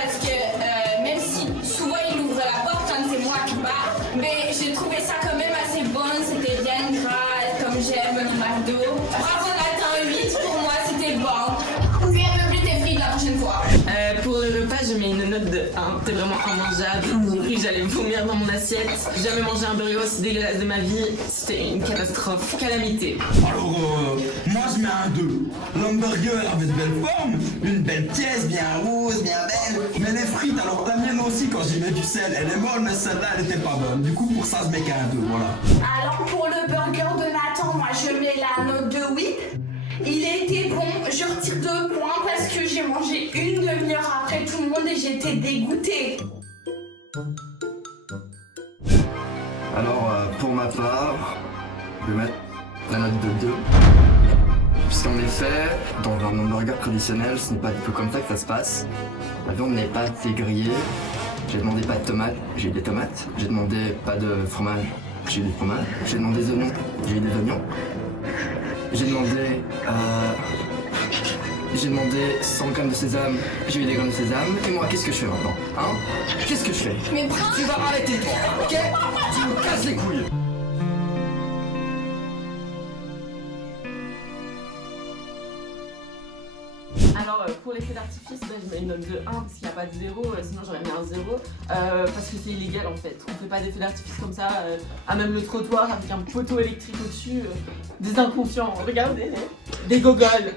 parce que même si souvent il ouvre la porte quand c'est moi qui pars, mais j'ai trouvé ça quand même assez bon, c'était bien gras, comme j'aime le McDo. Bravo Nathan, 8 pour moi, c'était bon. Ou bien un peu plus tes frites la prochaine fois. Pour le repas, je mets une note de 1. C'était vraiment immangeable. J'ai cru que j'allais vomir dans mon assiette. J'ai jamais mangé un burger aussi dégueulasse de ma vie. C'était une catastrophe, calamité. Alors, moi je mets un 2. L'hamburger avait de belles formes, une belle pièce, bien rose, bien belle. Mais les frites, alors la mienne aussi, quand j'y mets du sel, elle est bonne, mais celle-là, elle était pas bonne. Du coup, pour ça, je mets qu'un 2, voilà. Alors pour le burger de Nathan, moi je mets la note de 8. Il était bon, je retire 2 points parce que j'ai mangé une demi-heure après tout le monde et j'étais dégoûtée. Alors, pour ma part, je vais mettre la note de 2. Puisqu'en effet, dans un hamburger traditionnel, ce n'est pas du tout comme ça que ça se passe. La viande n'est pas grillée. J'ai demandé pas de tomates, j'ai eu des tomates. J'ai demandé pas de fromage, j'ai eu du fromage. J'ai demandé des oignons, j'ai eu des oignons. J'ai demandé 100 grammes de sésame, j'ai eu des grammes de sésame. Et moi, qu'est-ce que je fais maintenant, hein? Qu'est-ce que je fais? Mais prends... Tu vas arrêter, ok? Tu me casses les couilles. Alors pour les feux d'artifice, je mets une note de 1 parce qu'il n'y a pas de 0, sinon j'aurais mis un 0 parce que c'est illégal en fait. On fait pas des feux d'artifice comme ça à même le trottoir avec un poteau électrique au-dessus, des inconscients, regardez, des gogoles.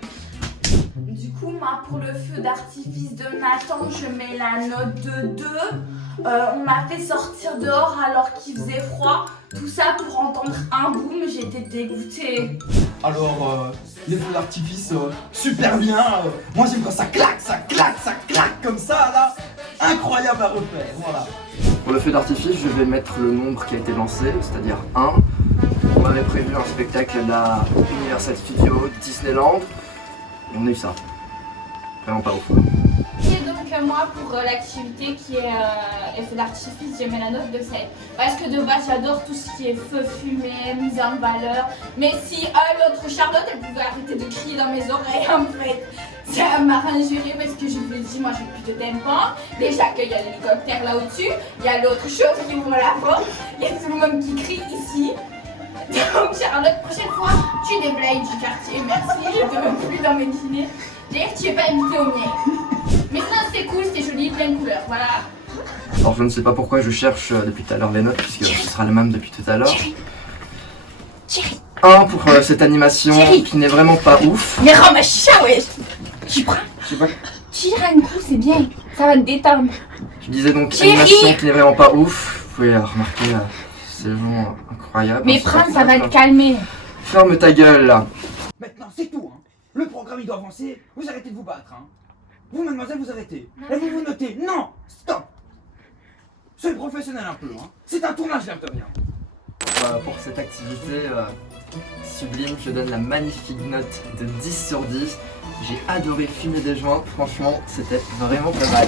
Du coup, moi, pour le feu d'artifice de Nathan, je mets la note de 2. On m'a fait sortir dehors alors qu'il faisait froid. Tout ça pour entendre un boom, j'étais dégoûtée. Alors, les feux d'artifice, super bien. Moi j'aime quand ça claque comme ça là. Incroyable à refaire, voilà. Pour le feu d'artifice, je vais mettre le nombre qui a été lancé, c'est-à-dire 1. On m'avait prévu un spectacle à la Universal Studios, Disneyland, et on a eu ça. Vraiment pas ouf. Et donc moi, pour l'activité qui est feu d'artifice, je mets la note de 7. Parce que de base, j'adore tout ce qui est feu, fumée, mise en valeur. Mais si l'autre Charlotte, elle pouvait arrêter de crier dans mes oreilles, en fait, ça m'arrangerait parce que je vous dis, moi j'ai plus de tympan. Déjà qu'il y a l'hélicoptère là au-dessus, il y a l'autre chose qui ouvre la porte, il y a tout le monde qui crie ici. Donc Charlotte, prochaine fois, tu déblayes du quartier, merci, je te veux plus dans mes dîners. D'ailleurs, tu es pas invité au mien. Mais sinon c'est cool, c'est joli, plein de couleurs, voilà. Alors je ne sais pas pourquoi je cherche depuis tout à l'heure les notes, puisque ce sera le même depuis tout à l'heure. Thierry. 1 pour cette animation qui n'est vraiment pas ouf. Mais rends ma chicha, wesh. Tu prends, Je sais pas. tire un coup, c'est bien, ça va te détendre. Je disais donc Thierry. animation qui n'est vraiment pas ouf. Vous pouvez remarquer, c'est vraiment incroyable. Mais prends, ça va te calmer. Ferme ta gueule là. Maintenant c'est tout, hein. Le programme il doit avancer, vous arrêtez de vous battre, hein. Vous mademoiselle, vous arrêtez. Et vous notez, non, stop. Soyez professionnel un peu, hein. C'est un tournage l'air de rien. Pour cette activité sublime, je donne la magnifique note de 10 sur 10. J'ai adoré fumer des joints, franchement, c'était vraiment pas mal.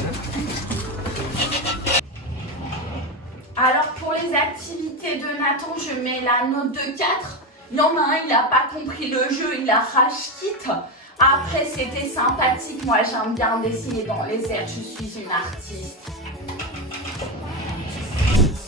Alors pour les activités de Nathan, je mets la note de 4. Il y en a un, il n'a pas compris le jeu, il a rage quitte. Après c'était sympathique, moi j'aime bien dessiner dans les airs, je suis une artiste.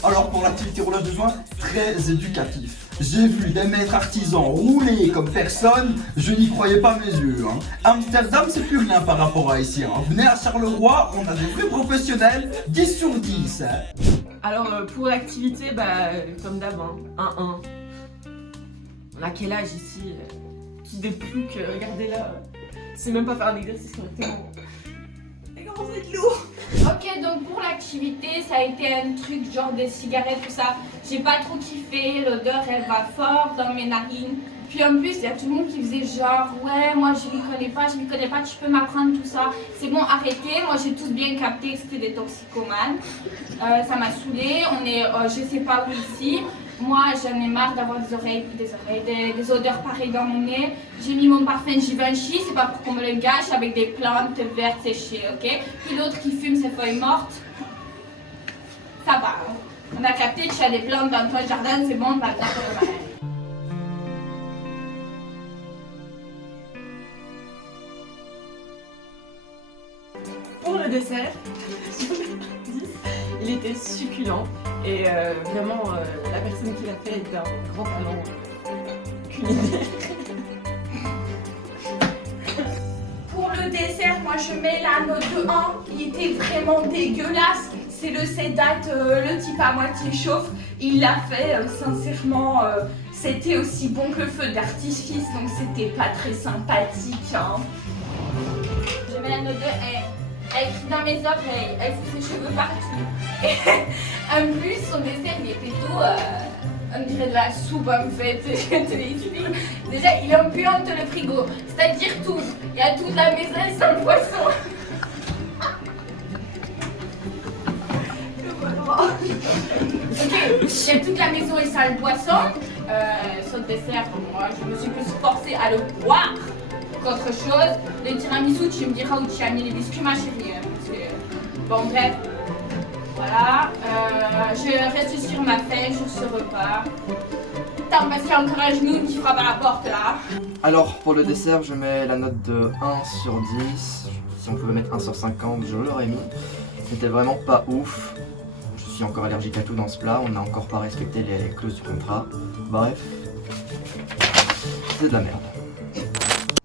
Alors pour l'activité roulage de joints, très éducatif. J'ai vu des maîtres artisans rouler comme personne, je n'y croyais pas mes yeux, hein. Amsterdam c'est plus rien par rapport à ici, hein. Venez à Charleroi, on a des vrais professionnels, 10 sur 10, hein. Alors pour l'activité, comme d'hab, hein, 1-1. On a quel âge ici? Tous des ploucs, regardez là. C'est même pas faire un exercice correctement. Et comment c'est lourd. Ok, donc pour l'activité, ça a été un truc genre des cigarettes, tout ça. J'ai pas trop kiffé, l'odeur elle va fort dans mes narines. Puis en plus, il y a tout le monde qui faisait genre, ouais, moi je m'y connais pas, tu peux m'apprendre tout ça. C'est bon, arrêtez. Moi j'ai tous bien capté que c'était des toxicomanes. Ça m'a saoulée, on est, je sais pas où ici. Moi j'en ai marre d'avoir des odeurs pareilles dans mon nez. J'ai mis mon parfum Givenchy, c'est pas pour qu'on me le gâche avec des plantes vertes séchées, ok? Puis l'autre qui fume ses feuilles mortes, ça va. Hein. On a capté que tu as des plantes dans ton jardin, c'est bon, pas de Pour le le dessert, il était succulent et vraiment la personne qui l'a fait est d'un grand talent culinaire. Pour le dessert, moi je mets la note de 1. Il était vraiment dégueulasse. C'est le sedate, le type à moitié chauffe. Il l'a fait, sincèrement, c'était aussi bon que le feu d'artifice, donc c'était pas très sympathique. Hein. Je mets la note de 1. Elle crie dans mes oreilles, elle fout ses cheveux partout. Et en plus, son dessert, il est plutôt, on dirait de la soupe en fait, je te l'explique. Déjà, il est un peu honteux le frigo, c'est-à-dire tout. Il y a toute la maison sans le poisson. Ok, il y a toute la maison et sans le poisson. Son dessert, moi, je me suis plus forcée à le boire qu'autre chose. Le tiramisu, tu me diras où tu as mis les biscuits, ma chérie. Hein, parce que... Bon, bref. Voilà. Je reste sur ma faim, sur ce repas. Attends, parce qu'il y a encore un genou qui frappe à la porte là. Alors, pour le dessert, je mets la note de 1 sur 10. Si on pouvait mettre 1 sur 50, je l'aurais mis. C'était vraiment pas ouf. Je suis encore allergique à tout dans ce plat. On n'a encore pas respecté les clauses du contrat. Bref, c'est de la merde.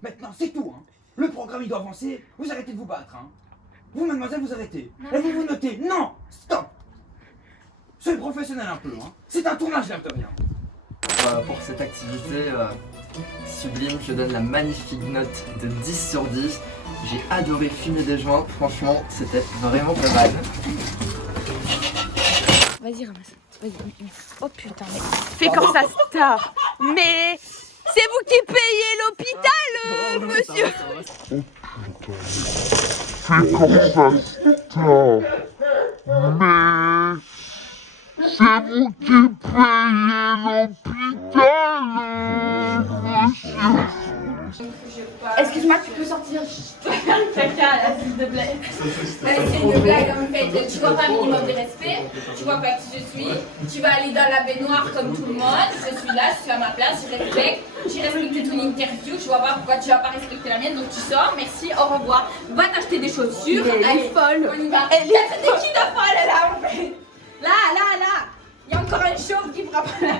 Maintenant, c'est tout, hein. Le programme, il doit avancer. Vous arrêtez de vous battre, hein. Vous, mademoiselle, vous arrêtez. Et vous notez. Non, stop. Soyez professionnel un peu, hein. C'est un tournage, l'air de rien. Pour cette activité sublime, je donne la magnifique note de 10 sur 10. J'ai adoré fumer des joints. Franchement, c'était vraiment pas mal. Vas-y, ramasse. Vas-y. Oh putain, mec. Fais comme ça, star. Mais c'est vous qui payez l'hôpital, monsieur. Fais comme ça, star. Mais c'est vous qui payez l'hôpital, monsieur. Excuse-moi, tu peux sortir, je dois faire le caca là, s'il te plaît. C'est une blague en fait, tu vois pas un minimum de respect, tu vois pas qui je suis, tu vas aller dans la baignoire comme tout le monde, je suis là, je suis à ma place, je respecte, j'ai respecté ton interview, je vois pas pourquoi tu vas pas respecter la mienne, donc tu sors, merci, au revoir, va t'acheter des chaussures, elle est folle, on y va. Elle est qui de folle là en fait. Là, il y a encore un chauve qui frappe à la